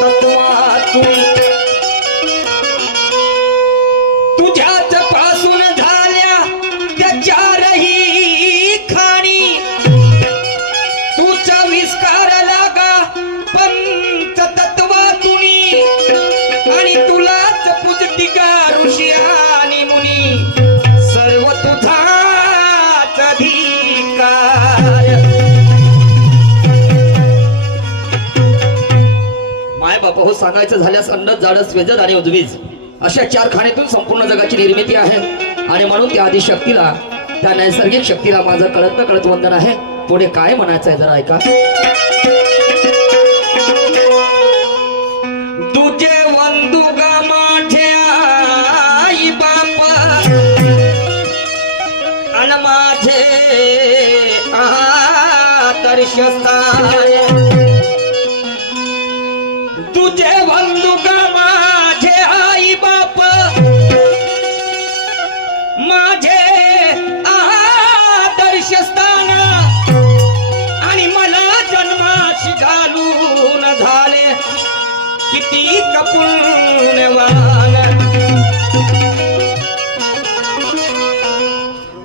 तत्वातून तुझ्याच पासून झाल्या त्या चारही खाणी तुझा विस्कार लागा पंच तत्वातुनी आणि तुलाच पूजतिका ऋषी आणि मुनी सर्व तुझाच अधिकार. माय बापा हो, सांगायचं झाल्यास अंडच जाडच वेजर आणि उजवीज अशा चार खाणीतून संपूर्ण जगाची निर्मिती आहे. आणि म्हणून त्या आदिशक्तीला, त्या नैसर्गिक शक्तीला माझं कळत न कळत वंदन आहे. पुढे काय म्हणायचं आहे जरा ऐका. तुझे वंदू गा माझे आई बापा अन माझे आदर्शस्थान. तुझे वंदू गा माझे आई बाप माझे आदर्शस्थान आणि मला जन्माशी घालून झाले किती पुण्यवान.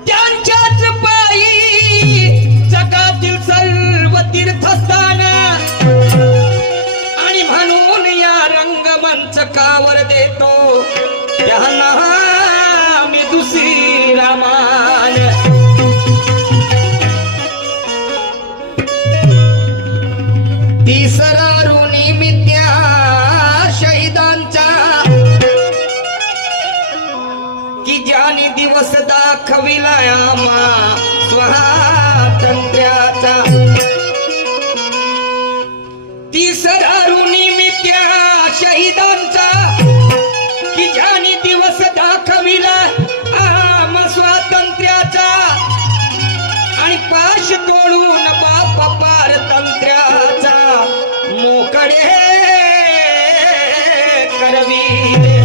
त्यांच्याच पायी जगातील सर्व तीर्थस्थान आणि म्हणून या रंगमंचकावर देतो त्यांना मी दुसरा मान. तिसरा ऋणी मित्या शहीदांचा की ज्याने दिवस दाखविला आम्हा स्वातंत्र्याचा. तिसरा ऋणी मित्या शहीदांचा की ज्याने दिवस दाखविला आम्हा स्वातंत्र्याचा आणि पाश तोडून बाप पारतंत्र्याचा मोकळे करविले.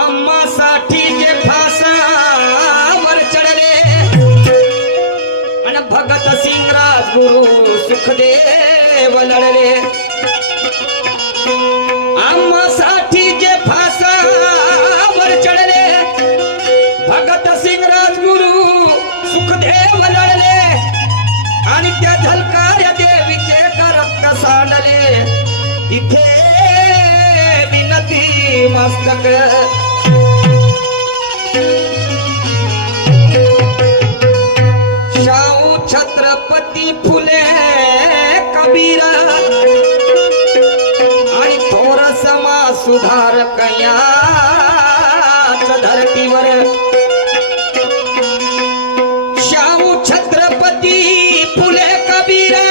आम्हासाठी जे फासावर चढले आणि भगत सिंग राजगुरु सुखदेव लढले. आम्हासाठी जे फासावर चढले भगत सिंग राजगुरु सुखदेव लढले आणि त्या झलकार्या देवीचे रक्त सांडले. इथे विनती मस्तक शाहू छत्रपती फुले कबीरा आणि थोर समाज सुधारक याच धरतीवर. शाहू छत्रपती फुले कबीरा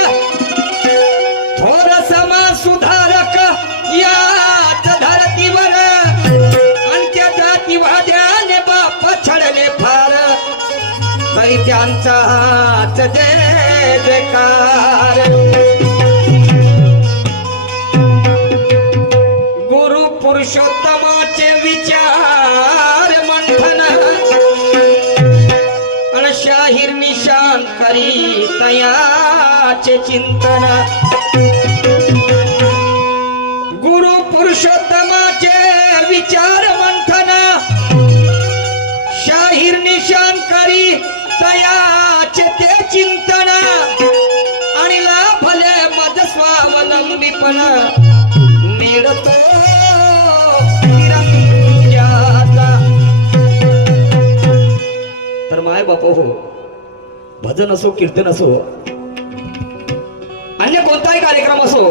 थोर समाज सुधारक याच धरतीवर आणि त्या जातीवाद्याने बाप छळले फार तरी त्यांचा हात जय जयकार. गुरु पुरुषोत्तमाचे विचार मंथन आणि शाहीर निशान करी तयाचे चिंतन. गुरु पुरुषोत्तमाचे विचार मंथन शाहीर निशान करी तयाचे ते चिंतन आणि लाभले मज स्वावलंबीपण मिळतो निरंजनाचा. तर माय बाप हो, भजन असो कीर्तन असो अन्य कोणताही कार्यक्रम असो,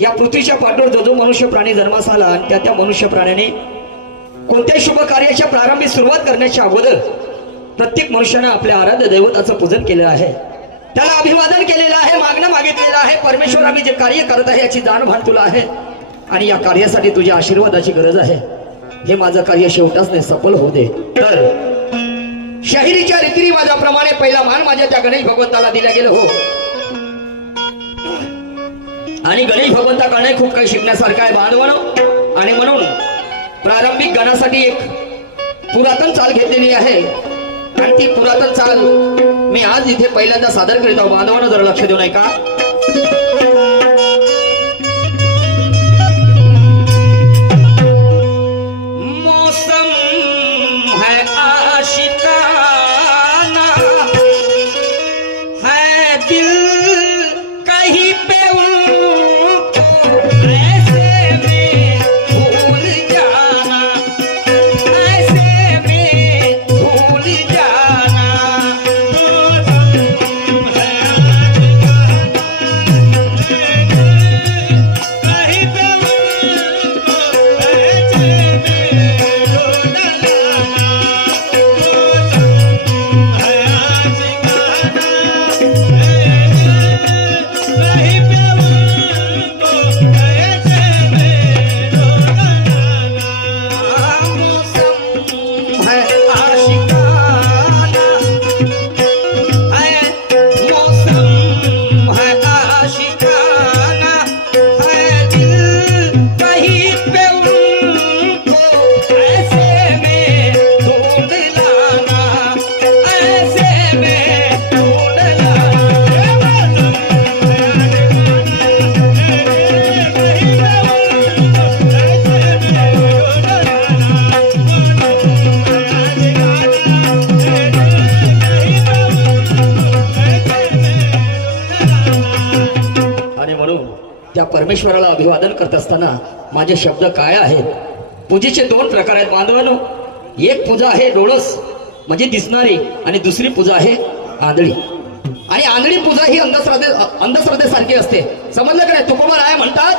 या पृथ्वीच्या पाठवर जो जो मनुष्य प्राणी जन्मास आला आणि त्या मनुष्य प्राण्याने कोणत्याही शुभ कार्याच्या प्रारंभी सुरुवात करण्याच्या अगोदर प्रत्येक मनुष्याने आपल्या आराध्य दैवताचं पूजन केलं आहे, त्याला अभिवादन केलेलं आहे, मागणं मागितलेलं आहे. परमेश्वर, आम्ही जे कार्य करत आहे याची जाणभान तुला आहे आणि या कार्यासाठी तुझ्या आशीर्वादाची गरज आहे. हे माझं कार्य शेवटाच नाही सफल होऊ दे. तर शाहिरीच्या रीतिरिवाजाप्रमाणे पहिला मान माझ्या त्या गणेश भगवंताला दिला गेलं हो. आणि गणेश भगवंताकडे खूप काही शिकण्यासारखं आहे बांधवनो. आणि म्हणून प्रारंभिक गाण्यासाठी एक पुरातन चाल घेतलेली आहे. आणि ती पुरातन चाल मी आज इथे पहिल्यांदा सादर करीत आहोत. बांधवांना जरा लक्ष देऊ नये का? मौसम है आशिकाना है दिल कहीं पे उनको ऐसे में भूल जाना, ऐसे में भूल जाना. त्या परमेश्वराला अभिवादन करत असताना माझे शब्द काय आहेत? पूजेचे दोन प्रकार आहेत बांधवांनो. एक पूजा आहे डोळस म्हणजे दिसणारी आणि दुसरी पूजा आहे आंधळी. आणि आंधळी पूजा ही अंधश्रद्धेसारखी असते. समजलं का नाही? तुकोबाराय म्हणतात,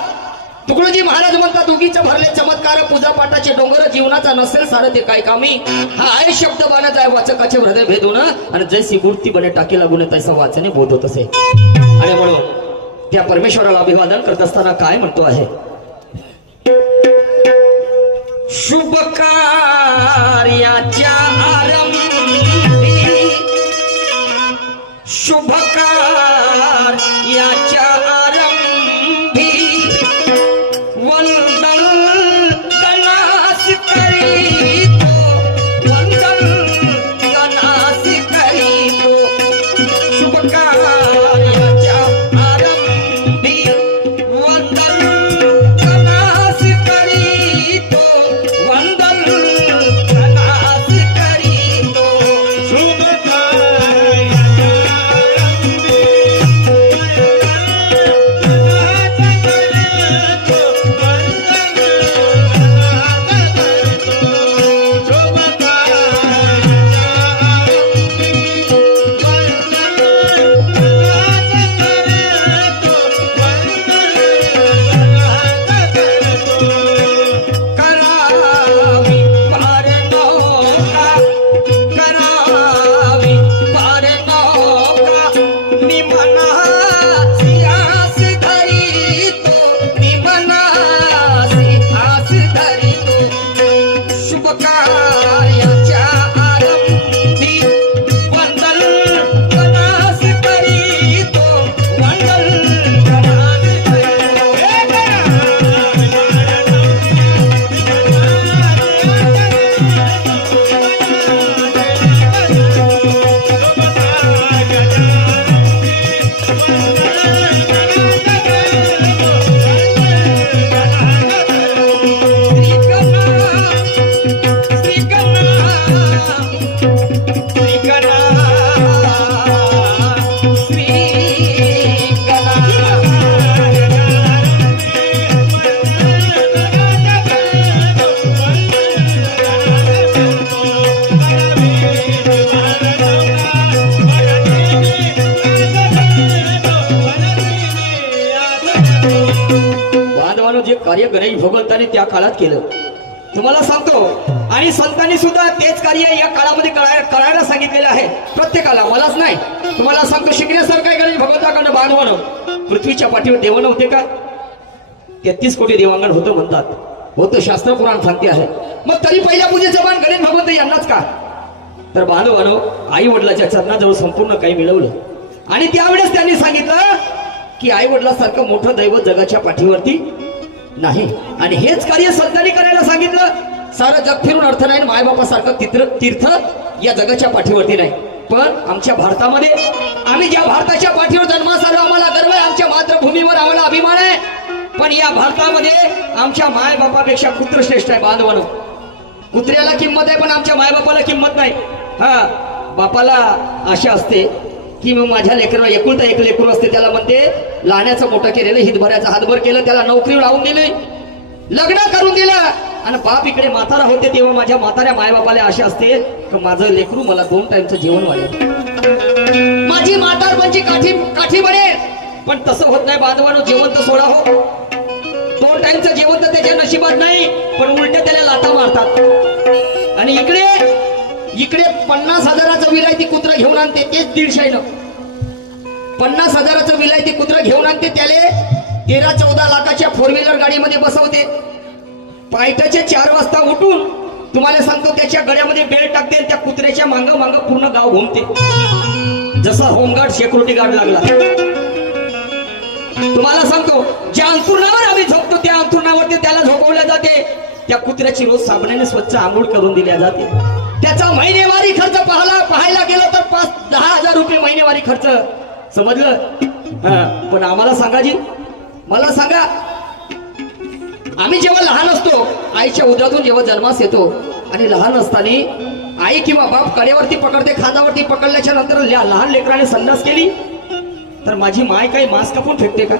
तुकडोजी महाराज म्हणतात, उगीचे भरले चमत्कार पूजा पाठाचे डोंगर जीवनाचा नसेल सारं ते काय कामी. हा आहे शब्द बाणत आहे वाचकाचे हृदय भेदून आणि जैसी मूर्ती बने टाकी लागून तैसा वाचने बोध होत असे. आणि म्हणून त्या परमेश्वराला अभिवादन करत असताना काय म्हणतो आहे? शुभ कार्याच्या आरंभी, शुभ कार्याच्या आरंभी वंदन गणास करीतो, वंदन गणास करीतो. शुभ कार्याच्या जे कार्य गणेश भगवंतांनी त्या काळात केलं तुम्हाला सांगतो. आणि संतांनी सुद्धा तेच कार्य या काळामध्ये करायला सांगितलेलं आहे प्रत्येकाला, मलाच नाही. तुम्हाला सांगतो शिकण्यासारखं आहे गणेश भगवंताकडनं. बांधवानं पृथ्वीच्या पाठीवर देव नव्हते का? 33 कोटी देवांगण होतं म्हणतात, होतं शास्त्र पुराण सांगते आहे. मग तरी पहिल्या पूजेचं मान गणेश भगवंत यांनाच का? तर बांधवानो आई वडिलाच्या चरणाजवळ संपूर्ण काही मिळवलं. आणि त्यावेळेस त्यांनी सांगितलं की आई वडिलांसारखं मोठं दैवत जगाच्या पाठीवरती नाही. आणि हेच कार्य संतांनी करायला सांगितलं. सारं जग फिरून अर्थ नाही, मायबापासारखं तीर्थ या जगाच्या पाठीवरती नाही. पण आमच्या भारतामध्ये, आम्ही ज्या भारताच्या पाठीवर जन्मास आलो, आम्हाला गर्व आहे, आमच्या मातृभूमीवर आम्हाला अभिमान आहे. पण या भारतामध्ये आमच्या मायबापापेक्षा कुत्र श्रेष्ठ आहे. बांधवानो, कुत्र्याला किंमत आहे पण आमच्या मायबापाला किंमत नाही. हा, बापाला आशा असते की मग माझ्या लेकराला, एकुलता एक लेकरू असते, त्याला म्हणते लहाण्याचं मोठं केलेलं, हितभराचं हातभर केलं, त्याला नोकरी लावून दिली, लग्न करून दिलं. आणि बाप इकडे म्हातारा होते तेव्हा माझ्या म्हाताऱ्या मायबापाला आशा असते की माझं लेकरू मला 2 टाइमचं जेवण वाढेल, माझी म्हातारपणची काठी बनेल. पण तसं होत नाही बांधवानो. जेवण तर सोडा हो, 2 टाइमचं जेवण तर त्याच्या नशिबात नाही, पण उलटे त्याला लाथा मारतात. आणि इकडे 50,000चं विलायती कुत्र घेऊन आणते, तेच 150 50,000चं विलायती कुत्र घेऊन आणते, त्याले 13-14 लाखाच्या 4 व्हीलर गाडीमध्ये बसवते. पायथ्याचे 4 वाजता उठून तुम्हाला सांगतो त्याच्या गळ्यामध्ये बेल्ट टाकते, त्या कुत्र्याच्या मांग पूर्ण गाव घुमते, जसा होमगार्ड सिक्युरिटी गार्ड लागला. तुम्हाला सांगतो ज्या अंथरुणावर आम्ही झोपतो त्या अंथरुणावरती त्याला झोपवल्या जाते. त्या कुत्र्याची रोज साबणाने स्वच्छ आंघोळ करून दिल्या जाते. त्याचा महिनेवारी खर्च पाहायला गेलं तर 5-10 हजार रुपये महिनेवारी खर्च. समजलं? पण आम्हाला सांगा जी, मला सांगा, आम्ही जेव्हा लहान असतो, आईच्या उदरातून जेव्हा जन्मास येतो, आणि लहान असताना आई किंवा बाप कड्यावरती पकडते, खांदावरती पकडल्याच्या नंतर लहान लेकराने संडास केली तर माझी माय काय मांस कापून फेकते का?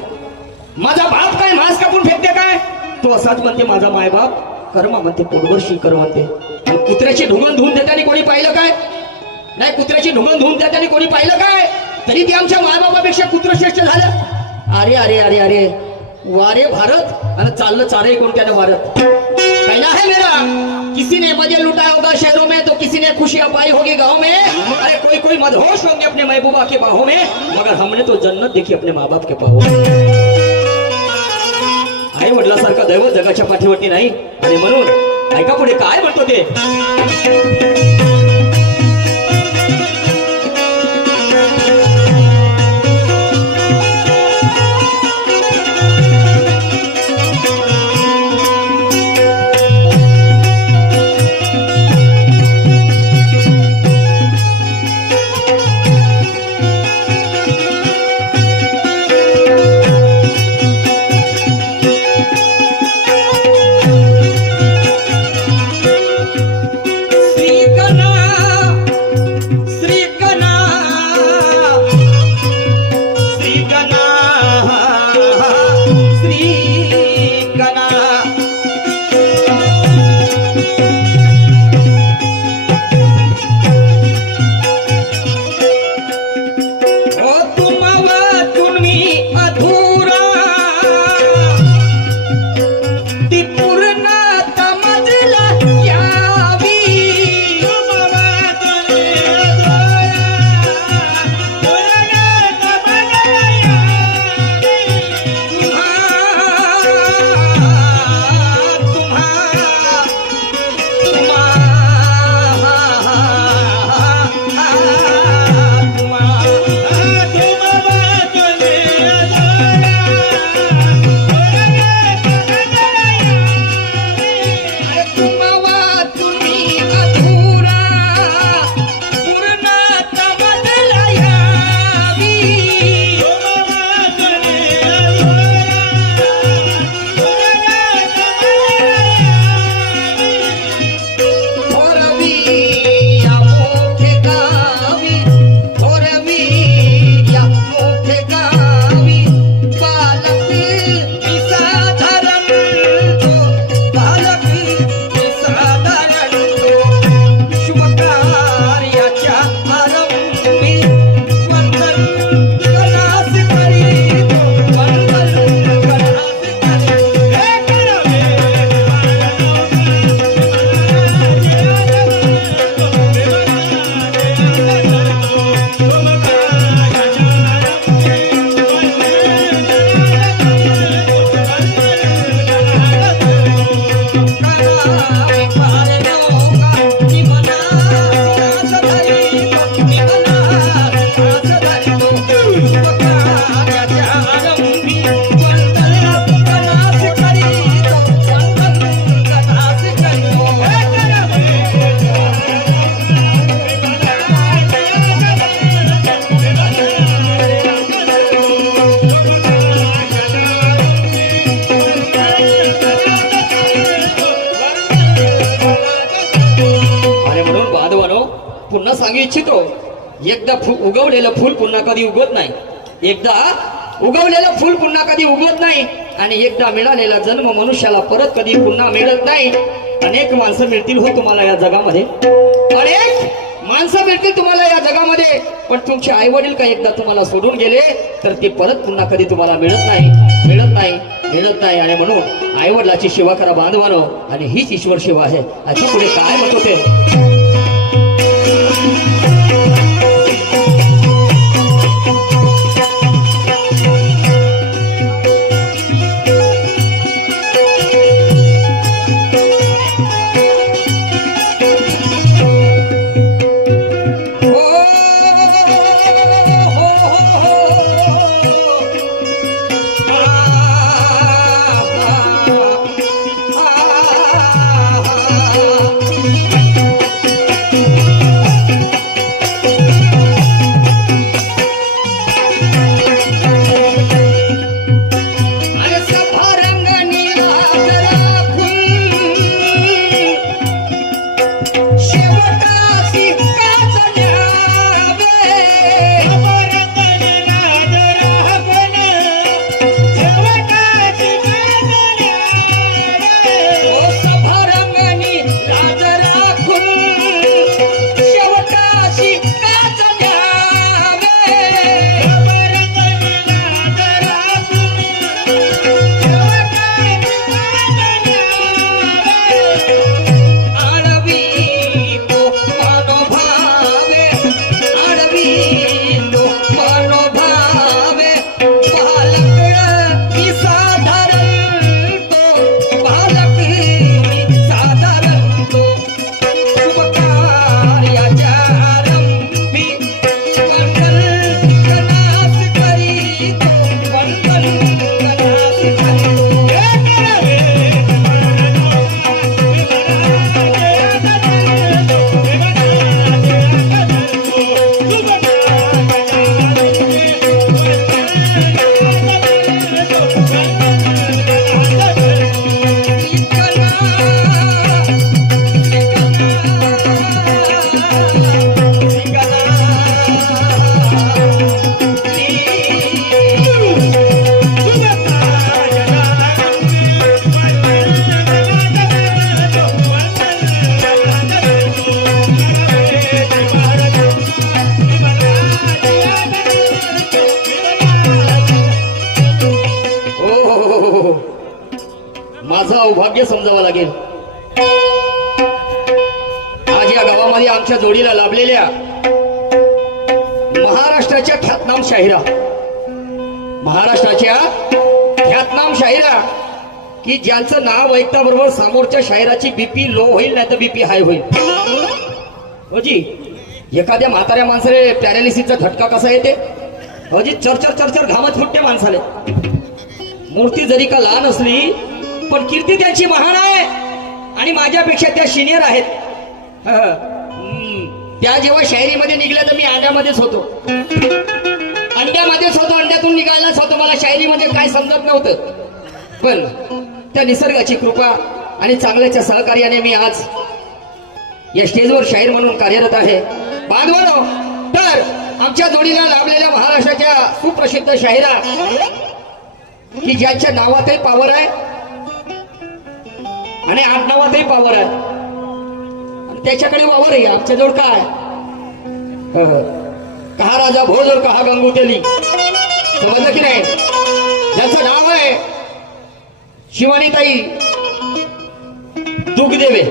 माझा बाप काय मांस कापून फेकते काय? तो असाच म्हणते, माझा माय बाप कर्म म्हणते, पोटभरशी कर म्हणते. कुत्र्याची ढुंगण धुवून देताना कोणी पाहिलं काय? नाही, कुत्र्याची ढुंगण धुवून देताना कोणी पाहिलं काय? तरी ते आमच्या मायबापापेक्षा कुत्र श्रेष्ठ झालं. अरे अरे अरे अरे, वारे भारत आणि चाललं चारे कोणत्याने भारत. कहना है मेरा, किसी ने मजे लुटाया होगा शहरों में तो किसी ने खुशियां पाई होगी गांव में. अरे कोई मदहोश होंगे अपने महबूबा के बाहों में, मगर हमने तो जन्नत देखी अपने माँ बाप के पाहों में. आई वडिलांसारखा दैवत जगाच्या पाठीवरती नाही. आणि म्हणून ऐका पुढे काय म्हणतो ते. पुन्हा सांगू इच्छितो, एकदा उगवलेलं फूल पुन्हा कधी उगवत नाही. एकदा उगवलेलं फूल पुन्हा कधी उगवत नाही आणि एकदा मिळालेला जन्म मनुष्याला परत कधी पुन्हा मिळत नाही. अनेक माणसं मिळतील हो तुम्हाला या जगामध्ये, अनेक माणसं मिळतील तुम्हाला या जगामध्ये, पण तुमचे आई वडील का एकदा तुम्हाला सोडून गेले तर ते परत पुन्हा कधी तुम्हाला मिळत नाही, मिळत नाही, मिळत नाही. आणि म्हणून आई वडिलाची सेवा करा बांधवानो, आणि हीच ईश्वर सेवा आहे. अशी पुढे काय म्हणत होते? माझं अवभाग्य समजावं लागेल. आज या गावामध्ये आमच्या जोडीला लाभलेल्या महाराष्ट्राच्या ख्यातनाम शाहिरा, महाराष्ट्राच्या ख्यातनाम शाहिरा, की ज्यांचं नाव ऐकता बरोबर समोरच्या शाहिराची बीपी लो होईल नाही तर बीपी हाय होईल. होजी एखाद्या म्हाताऱ्या माणसाला पॅरालिसिसचा झटका कसा येते? होजी चरचर चरचर घामत फुटते माणसाले. मूर्ती जरी का लहान असली पण कीर्ती त्यांची महान आहे आणि माझ्यापेक्षा त्या सिनियर आहेत. त्या जेव्हा शायरीमध्ये निघल्या तर मी अंड्यामध्येच होतो, अंड्यामध्येच होतो, अंड्यातून निघायलाच होतो. मला शायरीमध्ये काय समजत नव्हतं, पण त्या निसर्गाची कृपा आणि चांगल्याच्या सहकार्याने मी आज या स्टेजवर शाहीर म्हणून कार्यरत आहे. बांधवानो, तर आमच्या जोडीला लाभलेल्या महाराष्ट्राच्या सुप्रसिद्ध शाहिरा, की ज्यांच्या नावातही पावर आहे आणि आडनावातही पावर आहे आणि त्याच्याकडे वावर आहे. आमच्या जोड काय कहा राजा भोज और कहा गंगू तेली, समजलं की नाही? ज्याचं नाव आहे शिवानीताई दुग्देवे,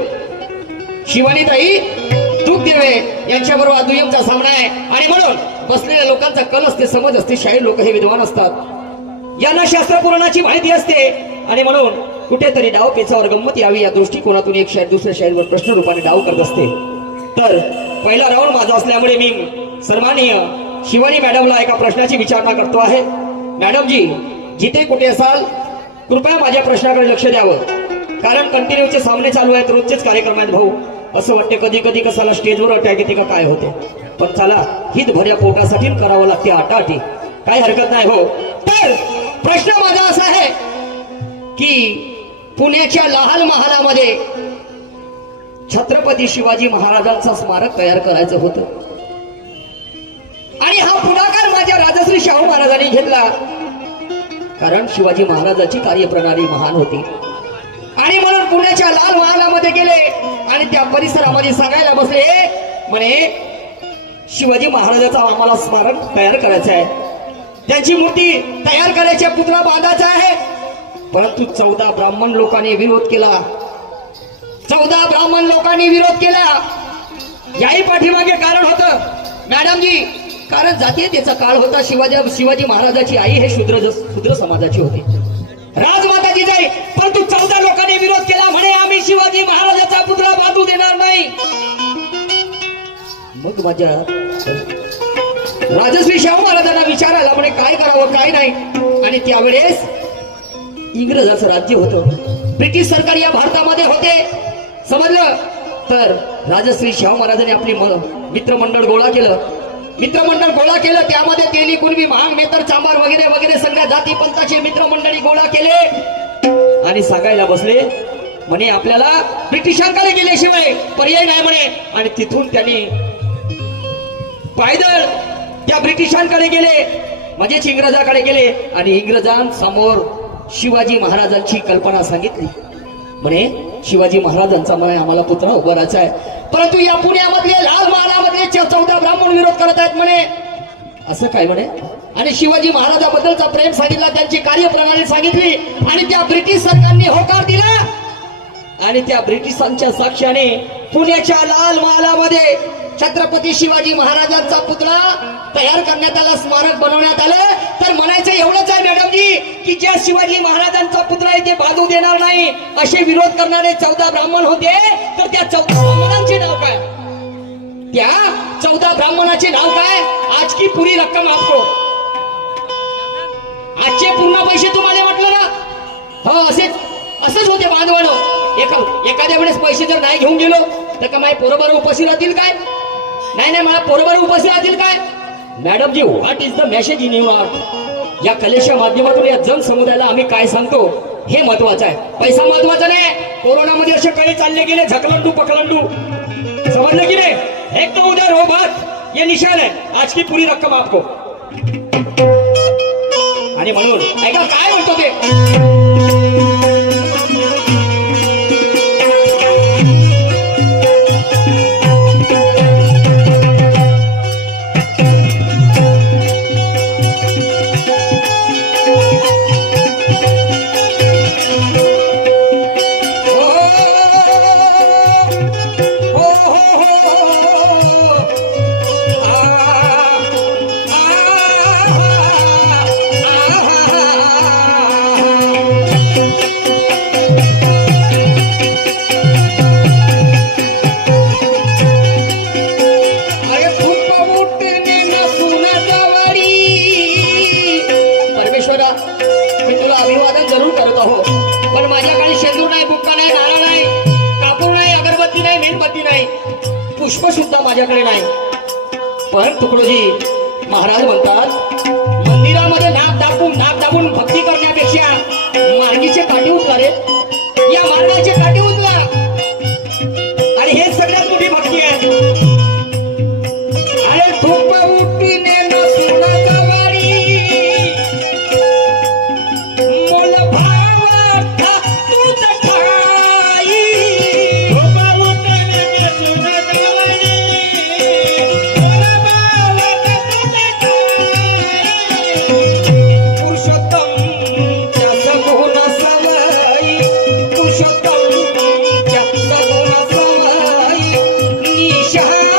शिवानीताई दुग्देवे यांच्याबरोबर दुय्यमचा सामना आहे. आणि म्हणून बसलेल्या लोकांचा कल असते, समज असते. शाहीर लोक हे विद्वान असतात, यांना शास्त्र पुराणाची माहिती असते आणि म्हणून कुठेतरी डाव पेचावर गंमत यावी या दृष्टिकोनातून एक शाहीर दुसऱ्या शाहीरवर प्रश्न रूपाने डाव करत असते. तर पहिला राऊंड माझा असल्यामुळे मी सन्माननीय शिवानी मॅडमला एका प्रश्नाची विचारणा करतो आहे. मॅडमजी, जिथे कुठे असाल कृपया माझ्या प्रश्नाकडे लक्ष द्यावं, कारण कंटिन्यूचे सामने चालू आहेत, रोजचेच कार्यक्रम आहेत भाऊ. असं वाटते कधी कधी कसाला स्टेजवर अटॅक येते का काय होते, पण चला हित भऱ्या पोटासाठी करावं लागते आटाआटी, काही हरकत नाही हो. तर प्रश्न माझा असा आहे की पुण्याच्या लाल महालामध्ये छत्रपती शिवाजी महाराजांचं स्मारक तयार करायचं होतं आणि हा पुढाकार माझ्या राजश्री शाहू महाराजांनी घेतला, कारण शिवाजी महाराजांची कार्यप्रणाली महान होती. आणि म्हणून पुण्याच्या लाल महालामध्ये गेले आणि त्या परिसरामध्ये सांगायला बसले, म्हणे शिवाजी महाराजांचा आम्हाला स्मारक तयार करायचं आहे, त्यांची मूर्ती तयार करायची, पुतळा बांधायचा आहे. परंतु 14 ब्राह्मण लोकांनी विरोध केला. 14 ब्राह्मण लोकांनी विरोध केला. याही पाठीमागे कारण होतं मॅडमजी, कारण जातीयतेचा काळ होता. शिवाजी महाराजाची आई हे शूद्र समाजाची होती, राजमाता जिजाई. परंतु 14 लोकांनी विरोध केला, म्हणे आम्ही शिवाजी महाराजाचा पुतळा बांधू देणार नाही. मग माझ्या राजश्री शाहू महाराजांना विचारायला, म्हणे काय करावं काय नाही. आणि त्यावेळेस इंग्रजाचं राज्य होतं, ब्रिटिश सरकार या भारतामध्ये होते, समजलं. तर राजश्री शाहू महाराजांनी आपली मित्रमंडळ गोळा केलं. त्यामध्ये तेली, कुणबी, महाग, मेतर, चांभार वगैरे वगैरे सगळ्या जाती पंथाचे मित्रमंडळी गोळा केले आणि सांगायला बसले, म्हणे आपल्याला ब्रिटिशांकडे गेल्याशिवाय पर्याय नाही म्हणे. आणि तिथून त्यांनी पायदळ त्या ब्रिटिशांकडे गेले, म्हणजेच इंग्रजाकडे गेले आणि इंग्रजांसमोर शिवाजी महाराजांची कल्पना सांगितली. म्हणे शिवाजी महाराजांचा म्हणे आम्हाला पुतळा उभारायचा आहे. परंतु या पुण्यामधले लाल महालामधले 14 ब्राह्मण विरोध करत आहेत म्हणे. असं काय म्हणे. आणि शिवाजी महाराजांबद्दलचा प्रेम सांगितला, त्यांची कार्यप्रणाली सांगितली आणि त्या ब्रिटिश सरकारने होकार दिला. आणि त्या ब्रिटिशांच्या साक्षाने पुण्याच्या लाल महालामध्ये छत्रपती शिवाजी महाराजांचा पुतळा तयार करण्यात आला, स्मारक बनवण्यात आलं. तर म्हणायचं एवढंच आहे मॅडमजी, की ज्या शिवाजी महाराजांचा पुतळा इथे बांधू देणार नाही असे विरोध करणारे 14 ब्राह्मण होते, तर त्या 14 ब्राह्मणांचे नाव काय, त्या 14 ब्राह्मणाचे नाव काय. आज की पुरी रक्कम आपको, आजचे पूर्ण पैसे तुम्हाला म्हटलं ना. हो असंच होते बांधवानं. एखाद्या वेळेस पैसे जर नाही घेऊन गेलो तर का माझ्या पोरबरोबर उपाशी राहतील काय. नाही मला पोरबरोबर उपाशी राहतील काय. Madam ji, what is the message in your art. या कलेच्या माध्यमातून या जन समुदायाला आम्ही काय सांगतो हे महत्वाचं आहे. पैसा महत्वाचा नाही. कोरोनामध्ये असे काही चालले गेले झकलंडू पकलंडू, समजलं की नाही. एक तो उधर हो बात ये निशान है, आज की पुरी रक्कम आपको. आणि म्हणून ऐका काय म्हणतो ते. पुष्प सुद्धा माझ्याकडे नाही. पण तुकडोजी महाराज म्हणतात, मंदिरामध्ये नाक दाबून भक्ती करण्यापेक्षा मार्गीचे काठी उचला, या मार्गाचे काठी उचला. आणि हे सगळ्यात मोठी भक्ती आहे. अरे धूप उठणे नसून जवारी, मोल भावार्थ तूच ठाई. पुरुषोत्तम च्या सगुण सवयी निशान